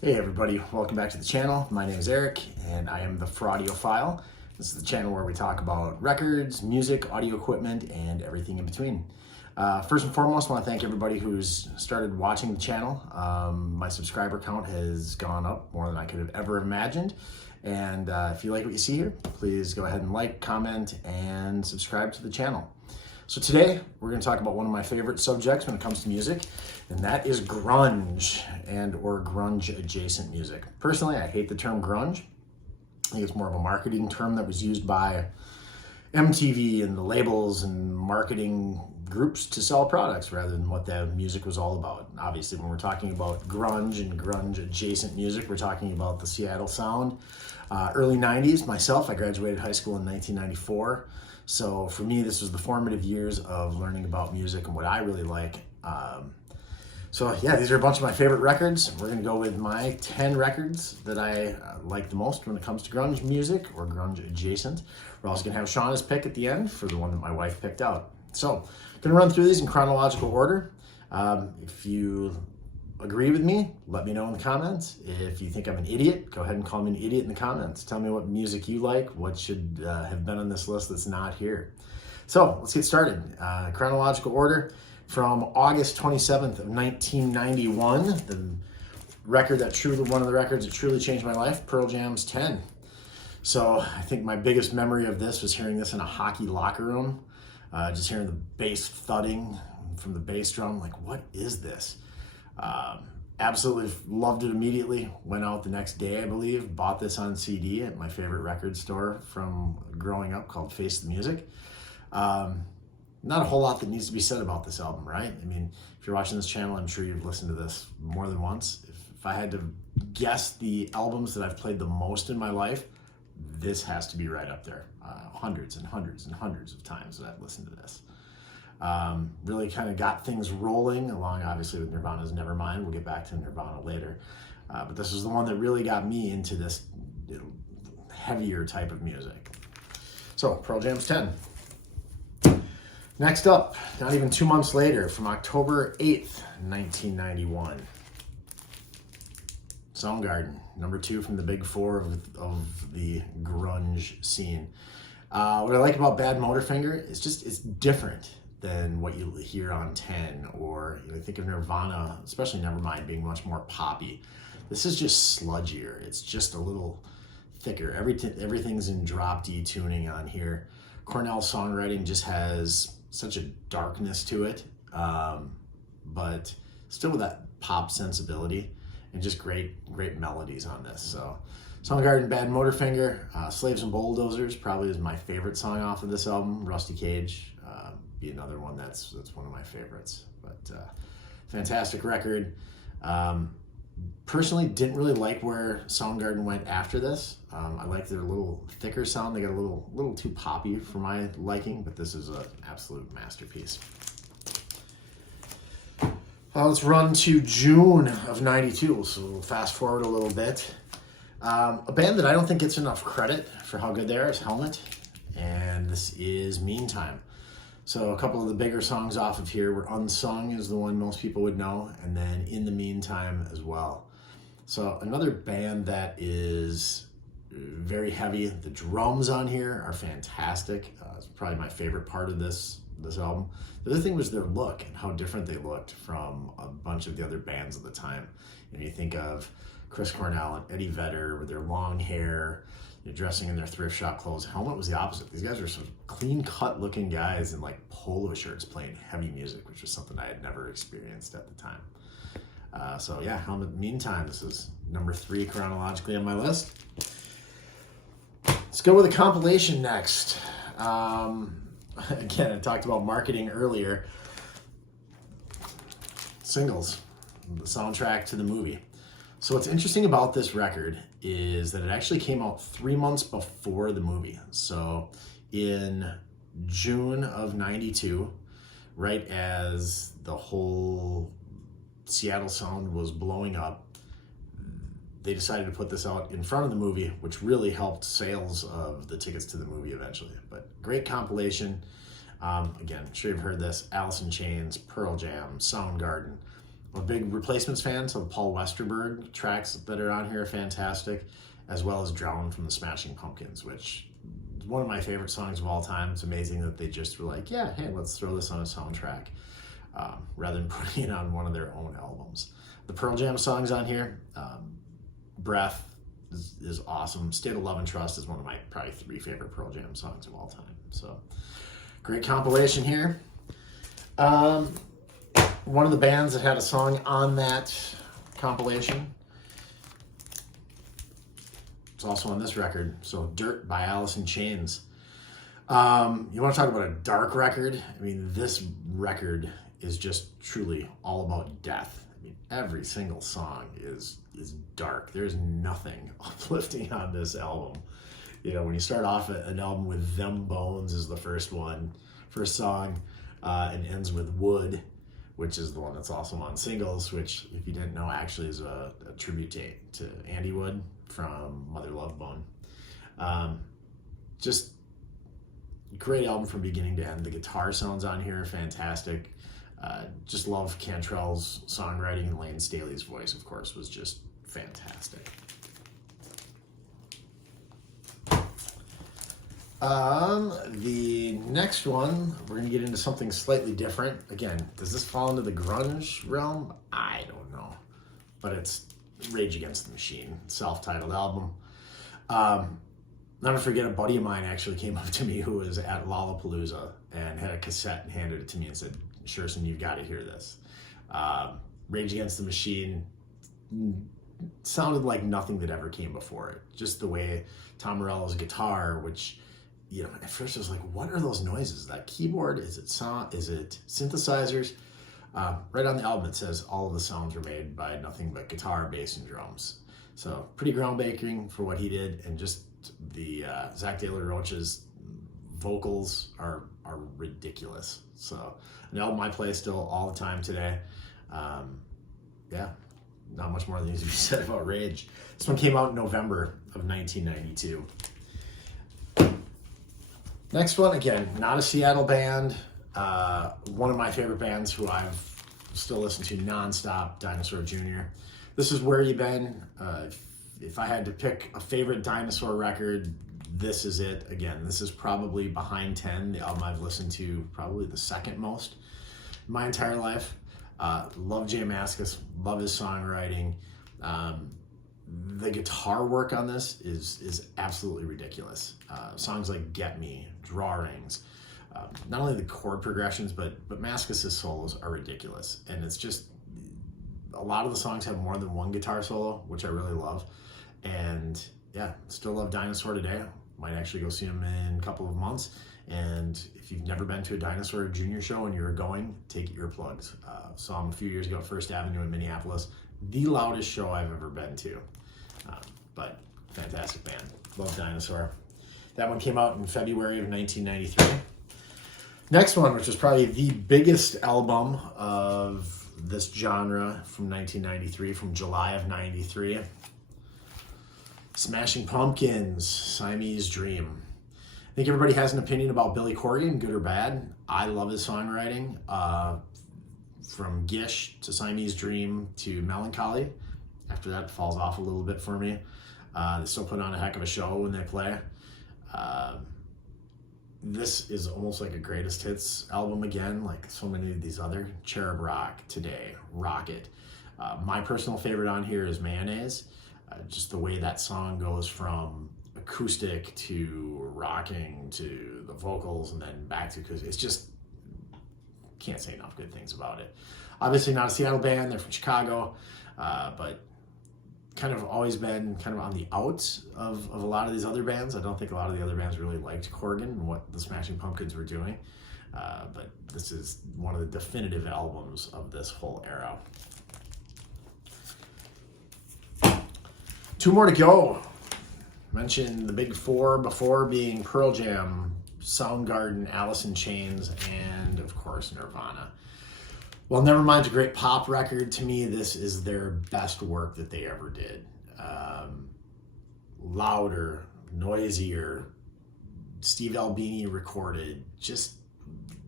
Hey everybody, welcome back to the channel. My name is Eric and I am the Fraudiophile. This is the channel where we talk about records, music, audio equipment, and everything in between. First and foremost, I want to thank everybody who's started watching the channel. My subscriber count has gone up more than I could have ever imagined. And if you like what you see here, please go ahead and like, comment, and subscribe to the channel. So today, we're going to talk about one of my favorite subjects when it comes to music, and that is grunge or grunge adjacent music. Personally, I hate the term grunge. I think it's more of a marketing term that was used by MTV and the labels and marketing groups to sell products rather than what the music was all about. Obviously, when we're talking about grunge and grunge adjacent music, we're talking about the Seattle sound. Early 90s, myself, I graduated high school in 1994. So for me, this was the formative years of learning about music and what I really like. So yeah, these are a bunch of my favorite records. We're gonna go with my 10 records that I like the most when it comes to grunge music or grunge adjacent. We're also gonna have Shaunas Pick at the end for the one that my wife picked out. So gonna run through these in chronological order. If you agree with me, let me know in the comments. If you think I'm an idiot, go ahead and call me an idiot in the comments. Tell me what music you like, what should have been on this list that's not here. So let's get started. Chronological order from August 27th of 1991, the record that one of the records that truly changed my life, Pearl Jam's 10. So I think my biggest memory of this was hearing this in a hockey locker room, just hearing the bass thudding from the bass drum, like what is this? Absolutely loved it immediately. Went out the next day, I believe. Bought this on CD at my favorite record store from growing up called Face the Music. Not a whole lot that needs to be said about this album, right? I mean, if you're watching this channel, I'm sure you've listened to this more than once. If I had to guess the albums that I've played the most in my life, this has to be right up there. Hundreds and hundreds and hundreds of times that I've listened to this. Really kind of got things rolling along, obviously, with Nirvana's Nevermind. We'll get back to Nirvana later. But this was the one that really got me into this heavier type of music. So, Pearl Jam's 10. Next up, not even 2 months later, from October 8th, 1991. Soundgarden, number 2 from the big four of the grunge scene. What I like about Bad Motorfinger is just it's different than what you hear on 10, or think of Nirvana, especially Nevermind, being much more poppy. This is just sludgier. It's just a little thicker. Everything's in drop D tuning on here. Cornell's songwriting just has such a darkness to it, but still with that pop sensibility and just great melodies on this. So Soundgarden, Bad Motorfinger, Slaves and Bulldozers probably is my favorite song off of this album. Rusty Cage be another one that's one of my favorites. But fantastic record. Personally, didn't really like where Soundgarden went after this. I like their little thicker sound. They got a little too poppy for my liking, but this is an absolute masterpiece. Let's run to June of 92, so we'll fast forward a little bit. A band that I don't think gets enough credit for how good they are is Helmet, and this is Meantime. So a couple of the bigger songs off of here were Unsung is the one most people would know, and then In the Meantime as well. So another band that is very heavy. The drums on here are fantastic. It's probably my favorite part of this album. The other thing was their look and how different they looked from a bunch of the other bands at the time. And you think of Chris Cornell and Eddie Vedder with their long hair, dressing in their thrift shop clothes. Helmet was the opposite. These guys were some clean-cut looking guys in like polo shirts playing heavy music, which was something I had never experienced at the time. So yeah, Helmet, Meantime, this is number 3 chronologically on my list. Let's go with a compilation next. Again, I talked about marketing earlier. Singles, the soundtrack to the movie. So what's interesting about this record is that it actually came out 3 months before the movie. So in June of 92, right as the whole Seattle sound was blowing up, they decided to put this out in front of the movie, which really helped sales of the tickets to the movie eventually. But great compilation. Again, I'm sure you've heard this. Alice in Chains, Pearl Jam, Soundgarden, I'm a big Replacements fan, so the Paul Westerberg tracks that are on here are fantastic, as well as Drown from the Smashing Pumpkins, which is one of my favorite songs of all time. It's amazing that they just were like, yeah, hey, let's throw this on a soundtrack, rather than putting it on one of their own albums. The Pearl Jam songs on here, Breath is awesome. State of Love and Trust is one of my probably 3 favorite Pearl Jam songs of all time. So great compilation here. One of the bands that had a song on that compilation, it's also on this record. So Dirt by Alice in Chains. You want to talk about a dark record? I mean, this record is just truly all about death. I mean, every single song is dark. There's nothing uplifting on this album. You know, when you start off an album with Them Bones is the first song, and ends with Wood, which is the one that's also on singles, which, if you didn't know, actually is a tribute to Andy Wood from Mother Love Bone. Just great album from beginning to end. The guitar sounds on here are fantastic. Just love Cantrell's songwriting, and Lane Staley's voice, of course, was just fantastic. The next one, we're going to get into something slightly different. Again, does this fall into the grunge realm? I don't know. But it's Rage Against the Machine, self-titled album. Never forget, a buddy of mine actually came up to me who was at Lollapalooza and had a cassette and handed it to me and said, Sherson, you've got to hear this. Rage Against the Machine sounded like nothing that ever came before it. Just the way Tom Morello's guitar, which, you know, at first I was like, what are those noises? That keyboard? Is it sound? Is it synthesizers? Right on the album it says all of the sounds were made by nothing but guitar, bass, and drums. So pretty groundbreaking for what he did, and just the Zach De La Rocha's vocals are ridiculous. So an album I play still all the time today. Yeah, not much more needs to be said about Rage. This one came out in November of 1992. Next one, again, not a Seattle band. One of my favorite bands who I've still listened to nonstop, Dinosaur Jr. This is Where You Been. If I had to pick a favorite Dinosaur record, this is it. Again, this is probably behind 10, the album I've listened to probably the second most in my entire life. Love Jay Mascis, love his songwriting. The guitar work on this is absolutely ridiculous. Songs like Get Me, Drawings, not only the chord progressions, but Mascis' solos are ridiculous. And it's just, a lot of the songs have more than one guitar solo, which I really love. And yeah, still love Dinosaur today. Might actually go see him in a couple of months. And if you've never been to a Dinosaur Jr. show and you're going, take earplugs. Saw him a few years ago at First Avenue in Minneapolis. The loudest show I've ever been to. But fantastic band. Love Dinosaur. That one came out in February of 1993. Next one, which was probably the biggest album of this genre from 1993, from July of 93. Smashing Pumpkins, Siamese Dream. I think everybody has an opinion about Billy Corgan, good or bad. I love his songwriting. From Gish to Siamese Dream to Melancholy. After that, it falls off a little bit for me. They still put on a heck of a show when they play. This is almost like a greatest hits album again, like so many of these other. Cherub Rock, Today, Rocket. My personal favorite on here is Mayonnaise. Just the way that song goes from acoustic to rocking to the vocals and then back to acoustic. It's just, can't say enough good things about it. Obviously not a Seattle band, they're from Chicago, but kind of always been kind of on the outs of a lot of these other bands. I don't think a lot of the other bands really liked Corgan and what the Smashing Pumpkins were doing, but this is one of the definitive albums of this whole era. 2 more to go. Mentioned the big 4 before, being Pearl Jam, Soundgarden, Alice in Chains, and of course Nirvana. Well, Nevermind's a great pop record. To me, this is their best work that they ever did. Louder, noisier, Steve Albini recorded. Just,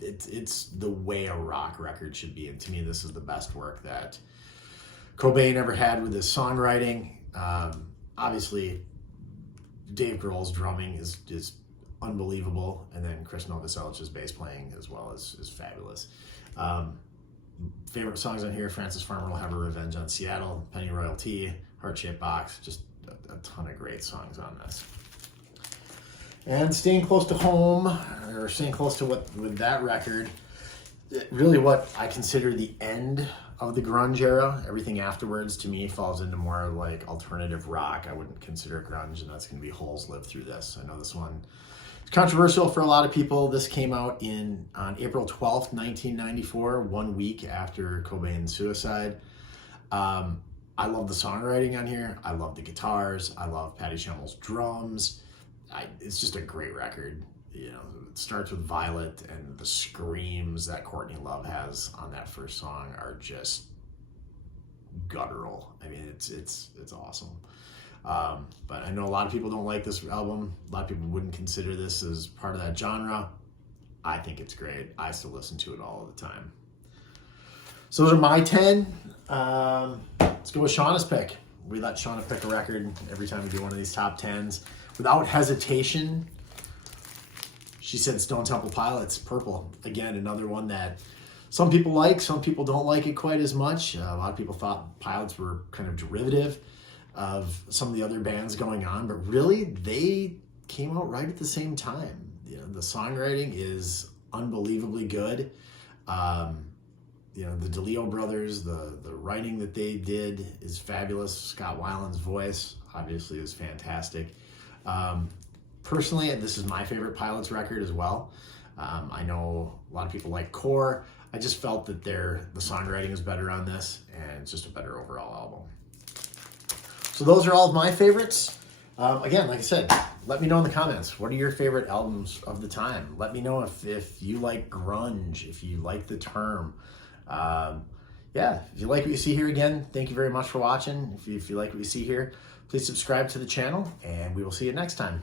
it's the way a rock record should be. And to me, this is the best work that Cobain ever had with his songwriting. Obviously, Dave Grohl's drumming is unbelievable, and then Chris Novoselic's bass playing as well is fabulous. Favorite songs on here: Francis Farmer Will Have a Revenge on Seattle, Penny Royalty, Heart Shaped Box. Just a ton of great songs on this. And staying close to home, or staying close to with that record, really what I consider the end of the grunge era. Everything afterwards to me falls into more like alternative rock. I wouldn't consider it grunge, and that's going to be Holes Live Through This. I know this one is controversial for a lot of people. This came out on April 12th, 1994, 1 week after Cobain's suicide. I love the songwriting on here. I love the guitars. I love Patty Schimmel's drums. It's just a great record. You know, it starts with Violet, and the screams that Courtney Love has on that first song are just guttural. I mean, it's awesome. But I know a lot of people don't like this album. A lot of people wouldn't consider this as part of that genre. I think it's great. I still listen to it all the time. So those are my 10. Let's go with Shaunas Pick. We let Shaunas pick a record every time we do one of these top 10s. Without hesitation, she said Stone Temple Pilots, Purple. Again, another one that some people like, some people don't like it quite as much. A lot of people thought Pilots were kind of derivative of some of the other bands going on, but really they came out right at the same time. You know, the songwriting is unbelievably good. You know, the DeLeo brothers, the writing that they did is fabulous. Scott Weiland's voice obviously is fantastic. Personally, this is my favorite Pilots record as well. I know a lot of people like Core. I just felt that the songwriting is better on this, and it's just a better overall album. So those are all of my favorites. Again, like I said, let me know in the comments, what are your favorite albums of the time? Let me know if you like grunge, if you like the term. Yeah, if you like what you see here, again, thank you very much for watching. If you like what you see here, please subscribe to the channel, and we will see you next time.